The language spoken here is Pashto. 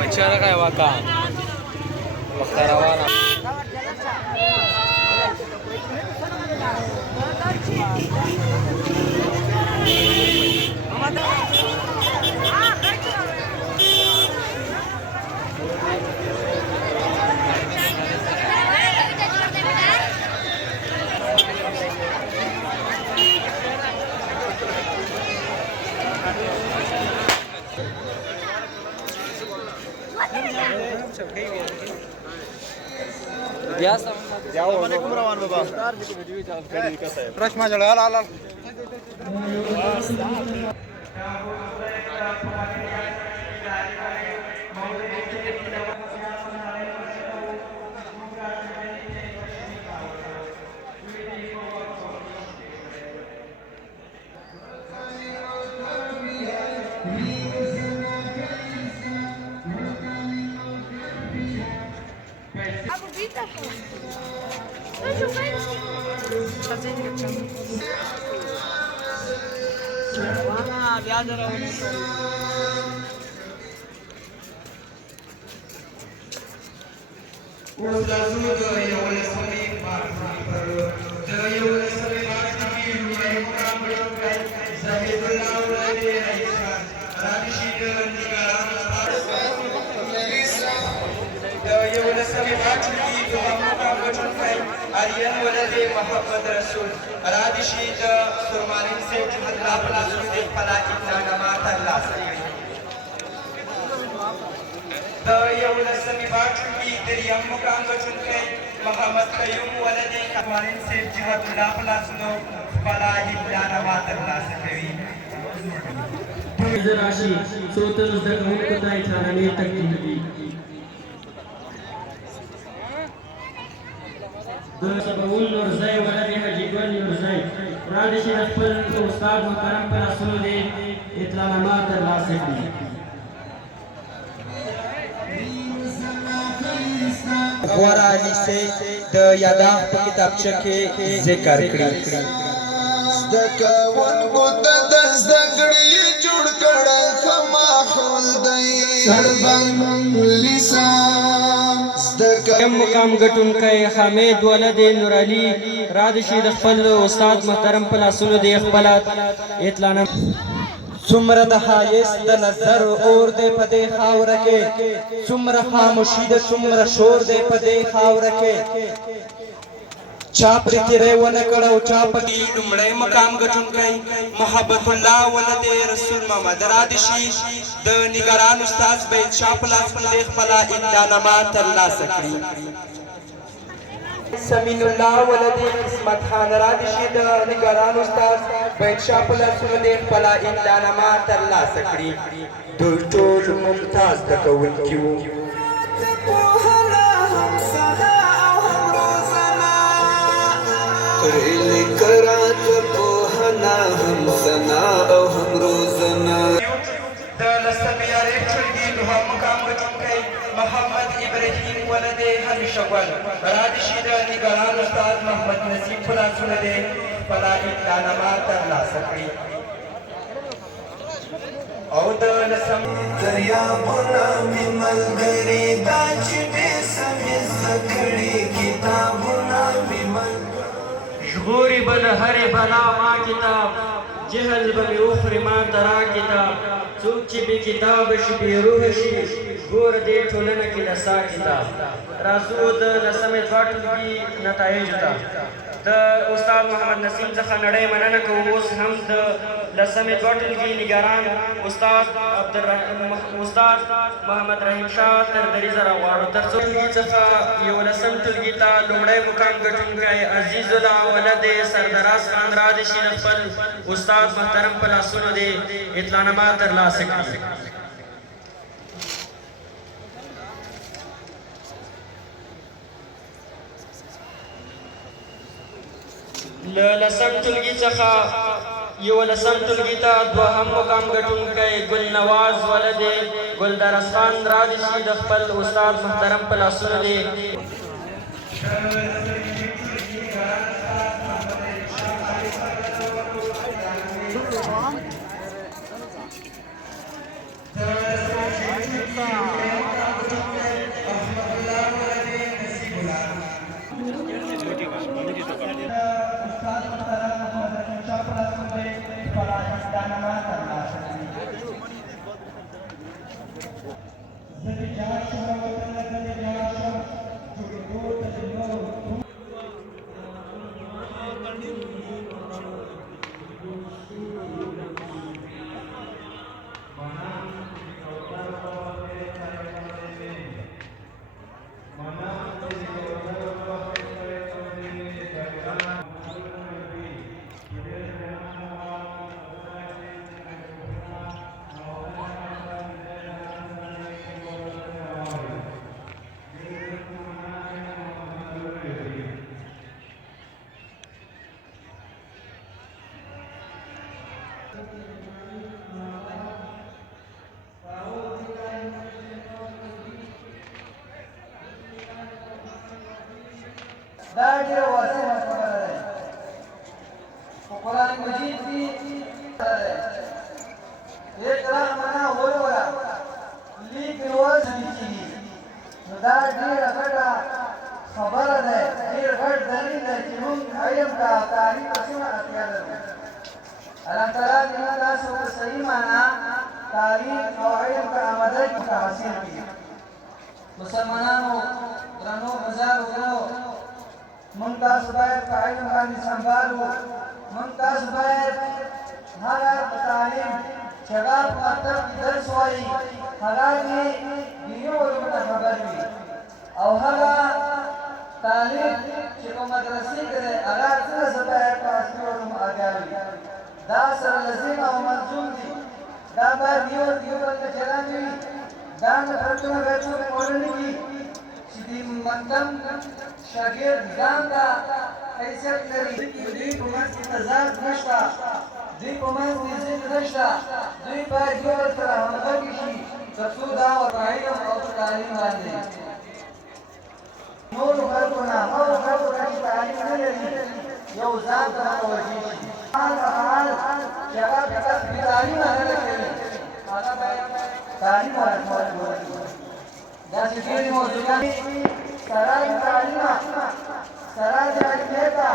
Bicara kayak wakang, waktarawan. Biasa. Assalamualaikum warahmatullahi wabarakatuh. Terus maju lah. Aryan वलदे मोहम्मद रसूल रादिशी द सुरमानी से जहल्ला पला सुदे पला इतना नमात अल्लाह सही द यौल समी बाटुकी दरियम मुकाम बचुनके मोहम्मद कयूम वलदे सुरमानी से जहल्ला पला सुदो पला इतना नमात अल्लाह सही राशि सोतल दकहुन कोताई थाने तक की सबउल नूरज़ई वलद हजीबुल नूरज़ई रादिशी रफल उस्ताद मुकरम पर रसूल ने इत्लानामात अल्लाह से दी वराली से द यादाख्त किताबचे के जिक्र करी दकावन बुद्ध दस्तगड़ी जुड़ कड़ा खमाहुल दई सरबंग लिसान कम मुकाम गटुन के हामिद वलद नूर अली रादिशी रफल उस्ताद मुहतरम पर रसूल दे खपलात इत्लाना सुमरद हायस द नजर और दे पदे खावर के सुमर खामोशी द सुमर शोर दे पदे खावर के चाप रे वन कड़ो चाप की डुमड़े मकाम गठुन कई मोहब्बतुल्लाह वलदे रसूल मोहम्मद रादिशी द निगरान उस्ताद बे चापला फले फला इंदा नमात अल्लाह सकरी समीनुल्लाह वलदे किस्मत खान रादिशी द निगरान उस्ताद बे चापला फले फला इंदा नमात अल्लाह सकरी दुर्जोज मुमताज तकवन क्यों करात पोहना हम सना और हम रोजना मोहम्मद इब्राहिम वलदे हमीशगल रादिशी द निगरान उस्ताद मोहम्मद नसीब फला सुनदे फला इत्ला नमात अल्लाह सकरी और द लसम दरिया बुना मिमल गरी दाच पे समिस खड़ी किताबुना मिमल शगोरी बल हरे बला मा किताब जहल बल उखरी मा तरा किताब सूची भी किताब शबी रूह शी गोर दे ठोलन की लसा किताब राजूद लसमे द्वाटगी नताइज ता द उस्ताद मोहम्मद नसीम जखा नड़े मनन को उस हम द लसम ټولګي نگران استاد محمد رحیم شاه تردري زره غواړو تر څو ټولګي څخه 11 ټولګي ته لومړی مقام ګټونکی عزیز الولد سردراز خان را دي شي د خپل استاد محترم په لاسونو د اطلاعنامه ترلاسه کړي. له لسم ټولګي څخه 11 ټولګي ته دوهم مقام ګټونکی ګلنواز ولد ګلدرس خان را دي شي د خپل استاد محترم په لاسونو د دا ډېره واضحه خبره ده. په قرآن مجید کې اقرا معنا ولوله لیکن وزن کېږي. نو دا ډېره غټه خبره ده، ډېر غټ دلیل دی چې موږ علم ته تعلیم ته څومره اړتیا لرو. الله تعالی دې موږ تاسو په صحیح معنا تعلیم او علم ته آماده حاصل کړي. مسلمانانو درنو بازار وګړو من تاسو باید په علم باندې سنبالو. من تاسو باید هغه تعلیم چې هغه په مکتب کې درس وایي هغه دې دیني علومو ته خبر وي، او هغه تعلیم چې په مدرسې کې دی هغه څه باید په اصلي علومو آګاه وي. دا سره لازم او ملزوم دي. دا باید یو بل ته چلند وي. دا نه فرقونه باید څوک مولني کړي چې د مکتب شاګرد ځان ته حیثیت لري. دوی په منځ کې تضاد نشته، دوی په منځ کې ضد نشته. دوی باید یو بل سره همغږي شي تر څو دا ورته علم او تعلیم باندې نورو خلکو نه هغو خلکو ته چې تعلیم نه لري یو ځان ته متوجه شي. افعال چې هغه بې تعلیمه خلک کوي هغه باید تعلیم ورکړل شي. داسې ډېرې موضوعګانې سره د تعلیمه سره د علمیته